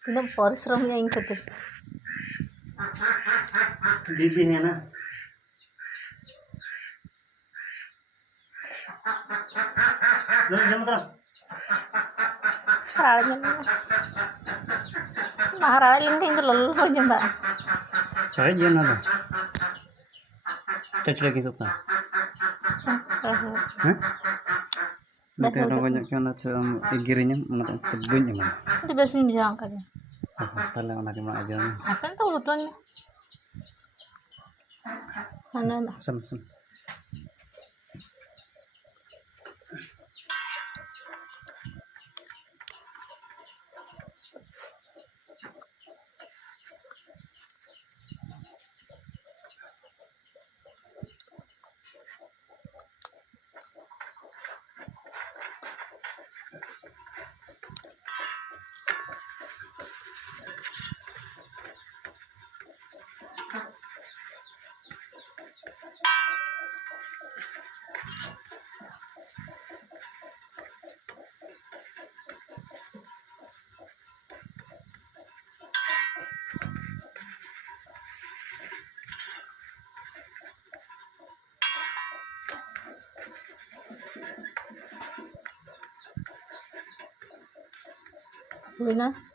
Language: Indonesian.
Tidak परिश्रम yang itu बीबी है ना Maharani ini lalu aja mbak. Kaya dia nada. Caci lagi suka. Hah? Nanti ada banyak yang nanti igirinya mana tebunya mana. Di bersih bisa angkatnya. Kalau nanti mau aja. Apa itu urutannya? Mana? Sam. Luna.